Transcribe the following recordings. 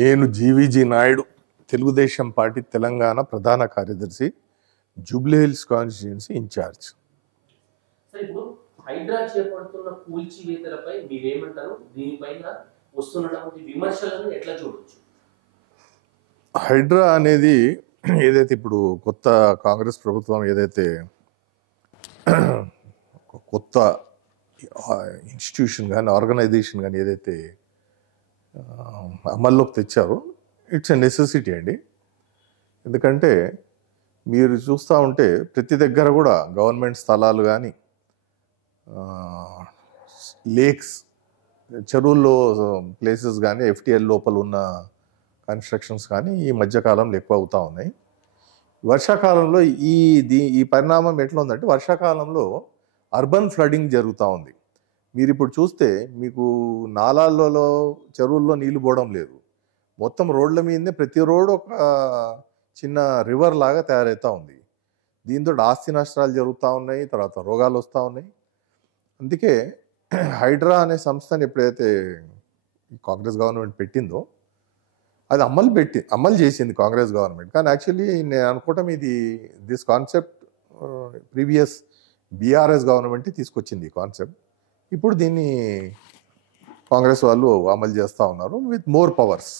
నేను GVG Naidu, Telugu Desam party Telangana ప్రధాన కార్యదర్శి, జూబ్లీహిల్స్ కాన్స్టిట్యుయెన్సీ ఇన్ఛార్జ్. సరే, ఇప్పుడు హైడ్రా చేపడుతున్న కూల్చివేతలపై మీరేమంటారు? దీనిపైన వస్తున్నటువంటి విమర్శలను ఎట్లా చూడొచ్చు? హైడ్రా అనేది ఏదైతే ఇప్పుడు కొత్త కాంగ్రెస్ ప్రభుత్వం ఏదైతే కొత్త ఇన్స్టిట్యూషన్ కానీ ఆర్గనైజేషన్ కానీ ఏదైతే అమల్లోకి తెచ్చారో ఇట్స్ ఎ నెసెసిటీ అండి. ఎందుకంటే మీరు చూస్తూ ఉంటే ప్రతి దగ్గర కూడా గవర్నమెంట్ స్థలాలు కానీ లేక్స్, చెరువుల్లో ప్లేసెస్ కానీ ఎఫ్టీఎల్ లోపల ఉన్న కన్స్ట్రక్షన్స్ కానీ ఈ మధ్యకాలంలో ఎక్కువ అవుతూ ఉన్నాయి. వర్షాకాలంలో ఈ పరిణామం ఎట్లా ఉందంటే వర్షాకాలంలో అర్బన్ ఫ్లడింగ్ జరుగుతూ ఉంది. మీరు ఇప్పుడు చూస్తే మీకు నాలాలలో చెరువుల్లో నీళ్లు పోవడం లేదు, మొత్తం రోడ్ల మీదనే ప్రతి రోడ్డు ఒక చిన్న రివర్ లాగా తయారవుతూ ఉంది. దీంతో ఆస్తి నష్టాలు జరుగుతూ ఉన్నాయి, తర్వాత రోగాలు వస్తూ ఉన్నాయి. అందుకే హైడ్రా అనే సంస్థని ఎప్పుడైతే కాంగ్రెస్ గవర్నమెంట్ పెట్టిందో అది అమలు చేసింది కాంగ్రెస్ గవర్నమెంట్. కానీ యాక్చువల్లీ నేను అనుకోవటం this concept previous BRS government తీసుకొచ్చింది ఈ కాన్సెప్ట్. ఇప్పుడు దీన్ని కాంగ్రెస్ వాళ్ళు అమలు చేస్తూ ఉన్నారు విత్ మోర్ పవర్స్.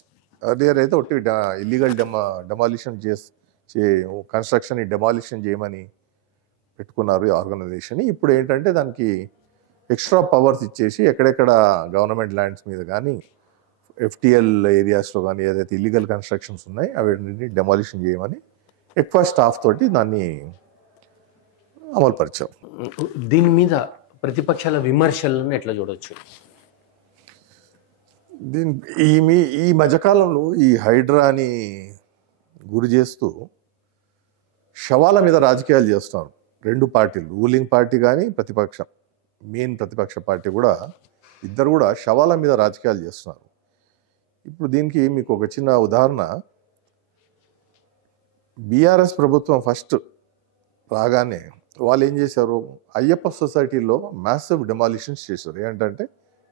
అర్లియర్ అయితే ఒకటి ఇల్లీగల్ డెమాలిషన్ కన్స్ట్రక్షన్ డెమాలిషన్ చేయమని పెట్టుకున్నారు ఈ ఆర్గనైజేషన్. ఇప్పుడు ఏంటంటే దానికి ఎక్స్ట్రా పవర్స్ ఇచ్చేసి ఎక్కడెక్కడ గవర్నమెంట్ ల్యాండ్స్ మీద కానీ ఎఫ్టీఎల్ ఏరియాస్లో కానీ ఏదైతే ఇల్లీగల్ కన్స్ట్రక్షన్స్ ఉన్నాయి అవి డెమాలిషన్ చేయమని ఎక్కువ స్టాఫ్ తోటి దాన్ని అమలుపరిచాం. దీని మీద ప్రతిపక్షాల విమర్శలను ఎట్లా చూడొచ్చు? ఈ మధ్యకాలంలో ఈ హైడ్రాని గురి చేస్తూ శవాల మీద రాజకీయాలు చేస్తున్నారు రెండు పార్టీలు, రూలింగ్ పార్టీ కానీ మెయిన్ ప్రతిపక్ష పార్టీ కూడా, ఇద్దరు కూడా శవాల మీద రాజకీయాలు చేస్తున్నారు. ఇప్పుడు దీనికి మీకు ఒక చిన్న ఉదాహరణ, బీఆర్ఎస్ ప్రభుత్వం ఫస్ట్ రాగానే వాళ్ళు ఏం చేశారు, అయ్యప్ప సొసైటీలో మ్యాసివ్ డెమాలిషన్స్ చేశారు. ఏంటంటే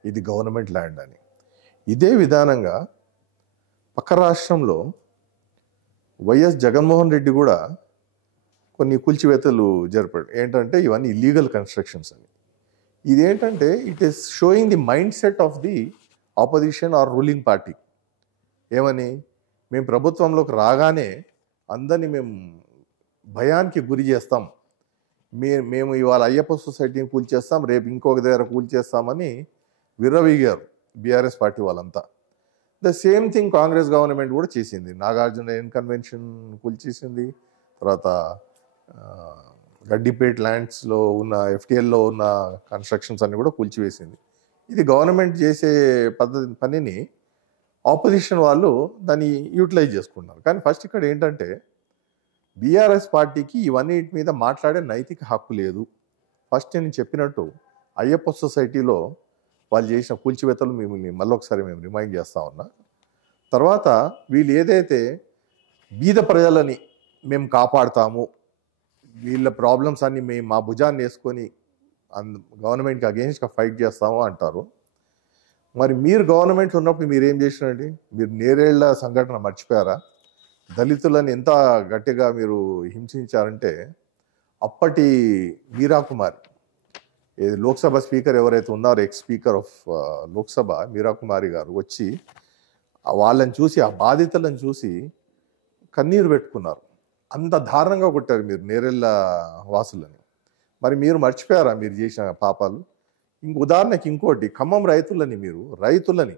ఇది గవర్నమెంట్ ల్యాండ్ అని. ఇదే విధానంగా పక్క రాష్ట్రంలో వైఎస్ జగన్మోహన్ రెడ్డి కూడా కొన్ని కూల్చివేతలు జరిపాడు. ఏంటంటే ఇవన్నీ ఇల్లీగల్ కన్స్ట్రక్షన్స్ అని. ఇదేంటంటే it is showing the mindset of the opposition or ruling party. ఏమని, మేము ప్రభుత్వంలోకి రాగానే అందరినీ మేము భయానికి గురి చేస్తాం, మేము ఇవాళ అయ్యప్ప సొసైటీని కూల్చేస్తాం, రేపు ఇంకొక దగ్గర కూల్చేస్తామని విర్రవీగారు బీఆర్ఎస్ పార్టీ వాళ్ళంతా. The same thing Congress government కూడా చేసింది. నాగార్జున కన్వెన్షన్ కూల్చేసింది, తర్వాత గడ్డిపేట్ ల్యాండ్స్లో ఉన్న ఎఫ్టీఎల్లో ఉన్న కన్స్ట్రక్షన్స్ అన్ని కూడా కూల్చివేసింది. ఇది గవర్నమెంట్ చేసే పనిని ఆపోజిషన్ వాళ్ళు దాన్ని యూటిలైజ్ చేసుకుంటున్నారు. కానీ ఫస్ట్ ఇక్కడ ఏంటంటే బీఆర్ఎస్ పార్టీకి ఇవన్నిటి మీద మాట్లాడే నైతిక హక్కు లేదు. ఫస్ట్ నేను చెప్పినట్టు అయ్యప్ప సొసైటీలో వాళ్ళు చేసిన కూల్చివేతలు మిమ్మల్ని మళ్ళొకసారి మేము రిమైండ్ చేస్తూ ఉన్నా. తర్వాత వీళ్ళు ఏదైతే బీద ప్రజలని మేము కాపాడుతాము, వీళ్ళ ప్రాబ్లమ్స్ అన్ని మేము మా భుజాన్ని వేసుకొని గవర్నమెంట్కి అగెయిన్స్ట్గా ఫైట్ చేస్తాము అంటారు. మరి మీరు గవర్నమెంట్ ఉన్నప్పుడు మీరు ఏం చేసినండి? మీరు నేరేళ్ల సంఘటన మర్చిపోయారా? దళితులను ఎంత గట్టిగా మీరు హింసించారంటే అప్పటి మీరా కుమార్, లోక్సభ స్పీకర్ ఎవరైతే ఉన్నారో ఎక్స్ స్పీకర్ ఆఫ్ లోక్సభ మీరా కుమారి గారు వచ్చి వాళ్ళని చూసి, ఆ బాధితులను చూసి కన్నీరు పెట్టుకున్నారు. అంత దారుణంగా కొట్టారు మీరు నేరెళ్ళ వాసులని. మరి మీరు మర్చిపోయారా మీరు చేసిన పాపాలు? ఉదాహరణకి ఇంకోటి, ఖమ్మం రైతులని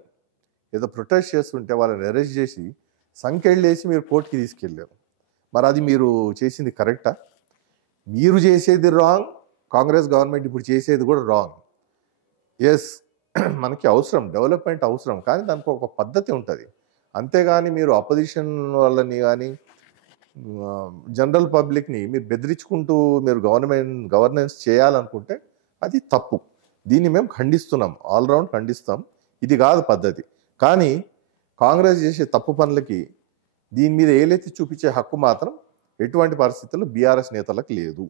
ఏదో ప్రొటెస్ట్ చేస్తుంటే వాళ్ళని అరెస్ట్ చేసి సంకెళ్ళేసి మీరు కోర్టుకి తీసుకెళ్ళారు. మరి అది మీరు చేసింది కరెక్టా? మీరు చేసేది రాంగ్, కాంగ్రెస్ గవర్నమెంట్ ఇప్పుడు చేసేది కూడా రాంగ్. ఎస్, మనకి అవసరం, డెవలప్మెంట్ అవసరం, కానీ దానికి ఒక పద్ధతి ఉంటుంది. అంతేగాని మీరు అపోజిషన్ వాళ్ళని కానీ జనరల్ పబ్లిక్ని మీరు బెదిరించుకుంటూ మీరు గవర్నెన్స్ చేయాలనుకుంటే అది తప్పు. దీన్ని మేము ఖండిస్తున్నాం, ఆల్రౌండ్ ఖండిస్తాం. ఇది కాదు పద్ధతి. కానీ కాంగ్రెస్ చేసే తప్పు పనులకి దీని మీద ఏలెత్తి చూపించే హక్కు మాత్రం ఎటువంటి పరిస్థితుల్లో బీఆర్ఎస్ నేతలకు లేదు.